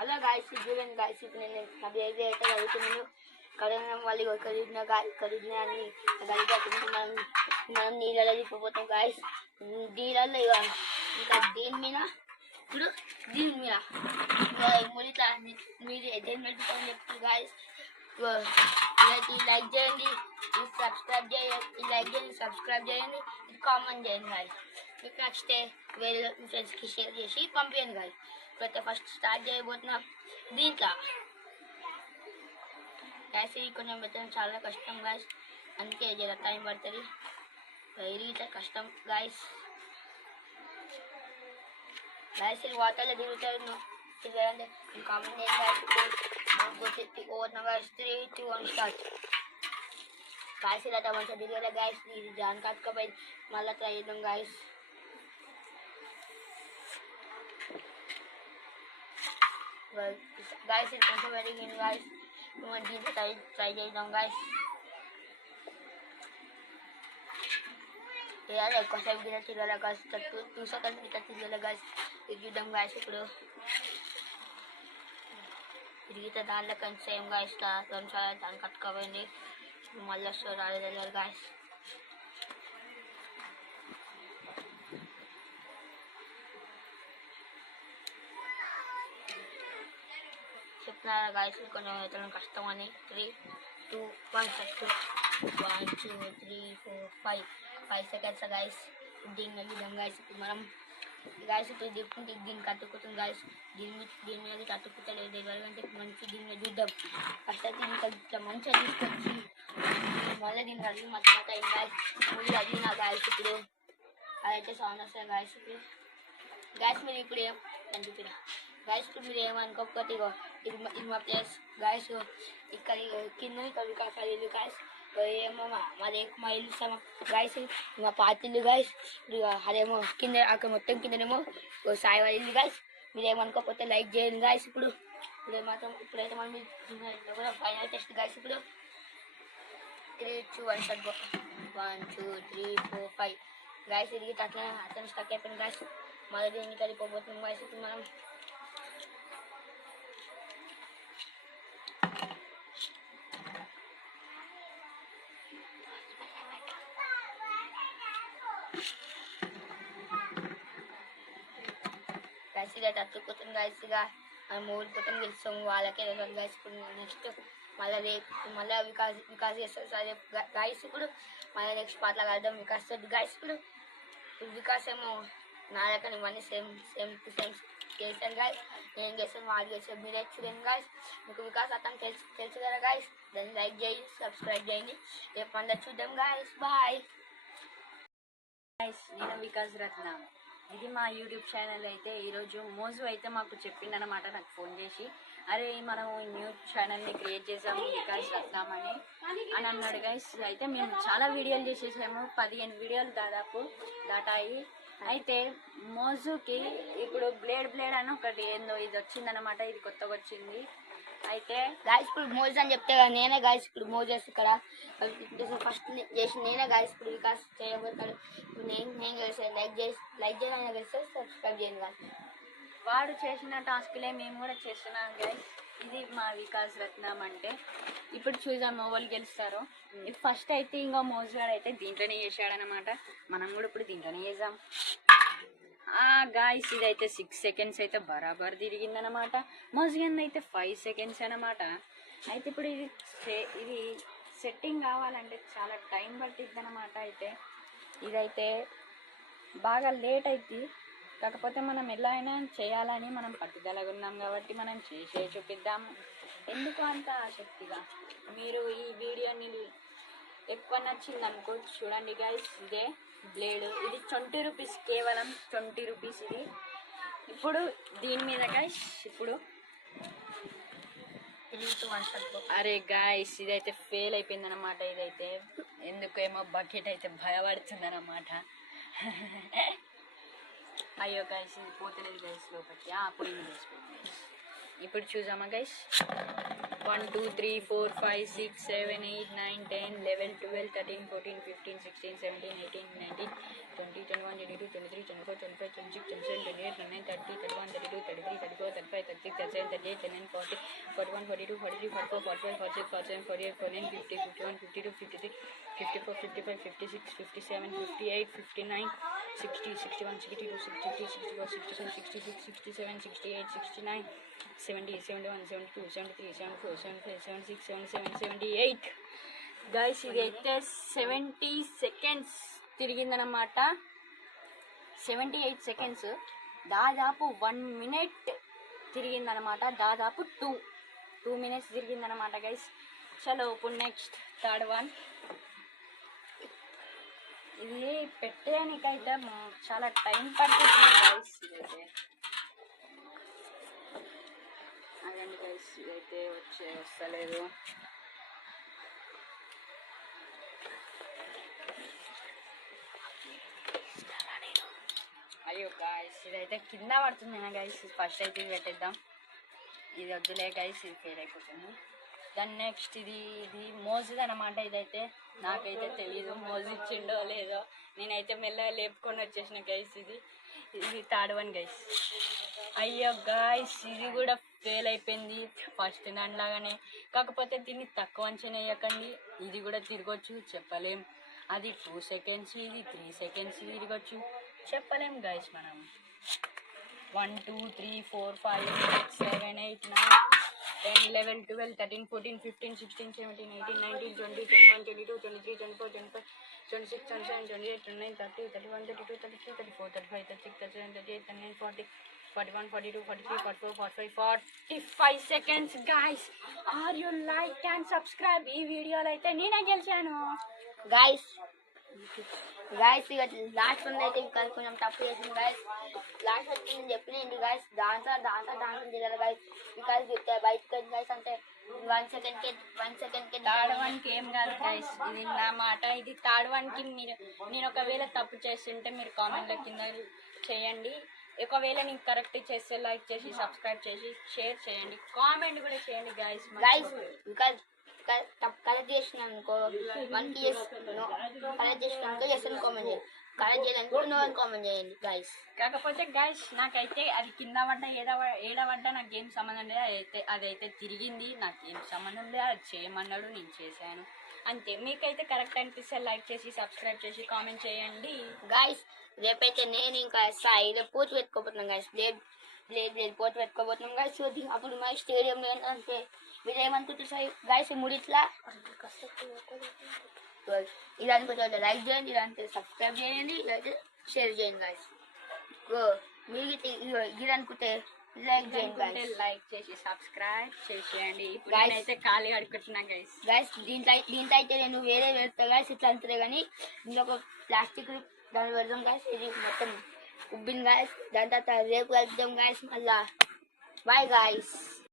అలా గాయస్ చూడండి గాయస్, ఇప్పుడు నేను అవి అయితే కలుగుతున్నాను. కడగడం వాళ్ళు కడిగిన అన్ని కలిపి మనం నీళ్ళలో తిప్పిపోతాం గాయస్. నీళ్ళల్లో ఇంకా దీని మీద ఇప్పుడు దీని మీద మురిత మీరు దేని పెట్టుకోని చెప్తారు గాయస్. లైక్ చేయండి, సబ్స్క్రైబ్ చేయండి, సబ్స్క్రైబ్ చేయండి, ఇది కామెంట్ చేయండి గాయస్. మీకు నచ్చితే వేరే ఫ్రెండ్స్కి షేర్ చేసి పంపించండి గాయస్. ఇప్పుడైతే ఫస్ట్ స్టార్ట్ చేయబోతున్నాం దీంట్లో గ్యాస్. ఇది కొంచెం పెట్టడం చాలా కష్టం గాయస్, అందుకే జర టైం పడుతుంది. ఇరిగితే కష్టం గాయస్. గాయస్ ఇది వాటర్లో దిగుతాను తిరగండి, కామెంట్ చేయండి గాయస్. 3, 2, 1 start guys. ఇలా మంచిగా తిరగలే గాయస్, ఇది జాన్ కట్టుకోపోయింది. మళ్ళీ ట్రై చేద్దాం గాయస్. గాయస్ ఇది కొంచెం పెరిగింది గాయస్, దీంట్లో ట్రై చేద్దాం గాయస్. ఇలాగే ఎక్కువసేపు గిన్నె తిరగలే గాయస్, 2 సెకండ్స్ గిట్ట తిరగలే గాయస్. ఇది చూద్దాం గాయస్. ఇప్పుడు తిరిగితే దాంట్లో కొంచెం గాయస్ కొంచెం దాన్ని కట్టుకోపోయింది. మళ్ళీ వస్తుంది రాలేదు గాయస్. చెప్తున్నారా గాయస్ కొంచెం ఎత్తడం కష్టం అని. 3, 2, 1 1, 2, 3, 4, 5 సెకండ్స్ గాయస్. దీని మీద గాయస్ ఇప్పుడు మనం గాయస్ ఇప్పుడు దిప్పుకుంటే దీన్ని కట్టుకుంటుంది గాయస్. దీని మీద కట్టుకుంటలేదు ఎందుకంటే మంచి దీని మీద చూద్దాం. ఫస్ట్ అయితే ఇంకా ఇట్లా మంచిగా తీసుకొచ్చి మళ్ళీ దీన్ని అడిగి మర్చిపోతా అయింది గాయస్. మళ్ళీ అడిగిన గాయస్ ఇప్పుడు అదైతే సౌండ్ వస్తుంది గాయస్. ఇప్పుడు గాయస్ మీరు ఇప్పుడు ఏం చూపిన గాయస్, ఇప్పుడు మీరు ఏమనుకోకపోతే ఇగో ఇది మా ప్లేస్ గాయస్. ఇక్కడ కింద ఇక్కడ ఇల్లు గాయస్. ఏమో మాది మా ఇల్లు ఇస్తామా గాయస్, మా పాత ఇల్లు గాయస్. అదేమో కింద అక్కడ మొత్తం కిందనేమో సాయి వాళ్ళ ఇల్లు గాయస్. మీరు ఏమనుకోకపోతే లైక్ చేయండి గాయస్. ఇప్పుడైతే మనం కూడా ఫైనల్ టెస్ట్ గాయస్. ఇప్పుడు 3, 2, 1 స్టార్ట్. 1, 2, 3, 4, 5 గాయస్. తిరిగి అట్లనే స్టక్ అయిపోయింది గాయస్. మళ్ళీ దీన్ని కలిపోతున్నాం గాయస్. ఇప్పుడు మనం గాయస్ ఇలా తట్టుకుపోతుంది గాయస్. ఇక మనం ఓడిపోతాం గెలుస్తాం వాళ్ళకే తెలియదు గాయస్. ఇప్పుడు నెక్స్ట్ మళ్ళీ వికాస్ చేస్తారు సరే గాయస్. ఇప్పుడు మళ్ళీ నెక్స్ట్ పాటలు కలదాం వికాస్ తోటి గాయస్. ఇప్పుడు వికాస్ ఏమో నా దగ్గర ఇవన్నీ సేమ్ చేశాను గాయస్. నేను చేస్తాను వాళ్ళు చేస్తాను, మీరే చూడండి గాయస్. మీకు వికాస్ అతను తెలుసు కదా గాయస్. దాన్ని లైక్ చేయండి, సబ్స్క్రైబ్ చేయండి. రేపు అందరు చూద్దాం గాయస్. Bye guys. నేను వికాస్ రత్న, ఇది మా యూట్యూబ్ ఛానల్. అయితే ఈరోజు మోజు అయితే మాకు చెప్పిందనమాట, నాకు ఫోన్ చేసి అరే మనం న్యూ ఛానల్ని క్రియేట్ చేసాము వికాస్ రత్నం అని అన్నాడు గైస్. అయితే మేము చాలా వీడియోలు చేసేసాము, 15 వీడియోలు దాదాపు దాటాయి. అయితే మోజుకి ఇప్పుడు బ్లేడ్ అని ఒకటి ఏందో ఇది వచ్చిందనమాట, ఇది కొత్తగా వచ్చింది. అయితే గాయస్ ఇప్పుడు మోజ్ అని చెప్తే నేనే గాయస్ ఇప్పుడు మోజెస్ ఇక్కడ ఫస్ట్ చేసి నేనే గాయస్. ఇప్పుడు వికాస్ చేయబోతాడు. ఇప్పుడు నేను కలిసి లైక్ చేయడానికి కలిసి సబ్స్క్రైబ్ చేయండి గాయస్. వాడు చేసిన టాస్క్లే మేము కూడా చేస్తున్నాం గైస్. ఇది మా వికాస్ రత్నం అంటే. ఇప్పుడు చూద్దాం వాళ్ళు గెలుస్తారు. ఇది ఫస్ట్ అయితే ఇంకో మోజుగాడు అయితే దీంట్లోనే చేశాడనమాట, మనం కూడా ఇప్పుడు దీంట్లోనే చేద్దాం. గాయస్ ఇదైతే 6 సెకండ్స్ అయితే బరాబర్ తిరిగిందనమాట. మోజుగాన్ అయితే 5 సెకండ్స్ అనమాట. అయితే ఇప్పుడు ఇది సెట్టింగ్ కావాలంటే చాలా టైం పట్టిద్ది అనమాట. అయితే ఇదైతే బాగా లేట్ అవుతుంది, కాకపోతే మనం ఎలా అయినా చేయాలని మనం పట్టుదలగా ఉన్నాం కాబట్టి మనం చేసే చూపిద్దాము. ఎందుకు అంత ఆసక్తిగా మీరు ఈ వీడియోని ఎక్కువ నచ్చింది అనుకో చూడండి గైస్. ఇదే బ్లేడ్, ఇది 20 రూపీస్, కేవలం 20 రూపీస్ ఇది. ఇప్పుడు దీని మీద గైస్ ఇప్పుడు అరే గాయస్ ఇదైతే ఫెయిల్ అయిపోయింది అనమాట. ఇదైతే ఎందుకేమో బకెట్ అయితే భయపడుతుంది అనమాట. అయ్యో గైస్ ఇది పోతలేదు గైస్ లోపలికి, పోయింది గైస్. ఇప్పుడు చూసామా గైస్. 1, 2, 3, 4, 5, 6, 7, 8, 9, 10, 11, 12, 13, 14, 15, 16, 17, 18, 19, 20, 21, 22, 23, 24, 25, 26, 27, 28, 29, 30, 31, 32, 33, 34, 35, 36, 37, 37, 38, 39, 40, 41, 42, 43, 44, 45, 46, 47, 48, 49, 50, 51, 52, 53, 54, 55, 56, 57, 58, 59, 60, 61, 62, 63, 64, 65, 66, 67, 68, 69, 70, 71, 72, 73, 74, 75, 76, 77, 78. గైస్ ఇదైతే 70 సెకండ్స్ తిరిగిందనమాట. 78 సెకండ్స్, దాదాపు 1 మినిట్ తిరిగిందనమాట. దాదాపు 2 మినిట్స్ తిరిగిందనమాట గైస్. చలో ఇప్పుడు నెక్స్ట్ థర్డ్ వన్. ఇది పెట్టడానికైతే చాలా టైం పడుతుంది గైస్. ఇదైతే అదండి గైస్, ఇదైతే వస్తలేదు. అయ్యో గాయస్, ఇదైతే కింద పడుతుంది గైస్. ఫస్ట్ అయితే ఇది పెట్టేద్దాం. ఇది వద్దులే గైస్, ఇది ఫెయిల్ అయిపోతుంది. దాని నెక్స్ట్ ఇది మోజుది అనమాట. ఇదైతే నాకైతే తెలీదు మోజు ఇచ్చిండో లేదో. నేనైతే మెల్లగా లేపుకొని వచ్చేసిన గైస్. ఇది థర్డ్ వన్ గైస్. అయ్యో గాయస్, ఇది కూడా ఫెయిల్ అయిపోయింది ఫస్ట్ దానిలాగానే. కాకపోతే దీన్ని తక్కువ అంచనా వేయకండి, ఇది కూడా తిరగొచ్చు, చెప్పలేం. అది 2 సెకండ్స్, ఇది 3 సెకండ్స్ తిరగొచ్చు, చెప్పలేం గైస్. మనం 1 2 3 4 5 6 7 8 9 10 11 12 13 14 15 16 17 18 19 20 21 22 23 24 25 26 27 28 29 30 31 32 33 34 35 36 37 38 39 40 41 42 43 44 45 45 seconds guys. Are you like and subscribe. ఈ వీడియోలో అయితే నేనే గెలిచాను గైస్. ఇక లాస్ట్ వన్ అయితే ఇంకా కొంచెం తప్పు చేసింది గైస్. లాస్ట్ వన్ నేను చెప్పినండి గైస్, డాన్స్ చేయాలి గైస్. ఇంకా బయటకు గైస్ అంటే 1 సెకండ్కి థర్డ్ వన్కి ఏం కాదు గైస్, ఇది నా మాట. ఇది థర్డ్ వన్కి నేను ఒకవేళ తప్పు చేస్తుంటే మీరు కామెంట్ల కింద చేయండి. ఒకవేళ నేను కరెక్ట్ చేస్తే లైక్ చేసి సబ్స్క్రైబ్ చేసి షేర్ చేయండి, కామెంట్ కూడా చేయండి గైస్. కరెక్ట్ చేసినాం అనుకో 1కి కరెక్ట్ చేసినాక ఎస్ అని కామెంట్ చేయండి, కరెక్ట్ చేయాలనుకో నో అని కామెంట్ చేయండి గైస్. కాకపోతే గైస్ నాకైతే అది కింద పడ్డా ఏడబడ్డా నాకు ఏం సంబంధం లేదు. అదైతే తిరిగింది, నాకు ఏం సంబంధం లేదు. అది చేయమన్నాడు, నేను చేశాను అంతే. మీకైతే కరెక్ట్ అనిపిస్తే లైక్ చేసి సబ్స్క్రైబ్ చేసి కామెంట్ చేయండి గైస్. రేపైతే నేను ఇంకా రేపు పోటీ పెట్టుకోబోతున్నాం గైస్. బ్లేడ్ పోటీ పెట్టుకోబోతున్నాం గైస్. అప్పుడు మా స్టేడియంలో ఏంటంటే మీరు ఏమనుకుంటారు గైస్, ముడిట్లా ఇది అనుకుంటే లైక్ చేయండి, ఇలా అంటే సబ్స్క్రైబ్ చేయండి, ఇలాంటి షేర్ చేయండి గైస్. మీరు ఇది అనుకుంటే లైక్ చేయండి గైస్, లైక్ చేసి సబ్స్క్రైబ్ చేసేయండి. అయితే ఖాళీ అడుగుతున్నాను గైస్. దీంట్లో అయితే నేను వేరే పెడతా గైస్, ఇట్లా అంతే. కానీ ఇందులో ఒక ప్లాస్టిక్ దాని పెడదాం గైస్. ఇది మొత్తం ఉబ్బింది గైస్. దాని తర్వాత రేపు కలుద్దాం గైస్. మళ్ళా బాయ్ గైస్.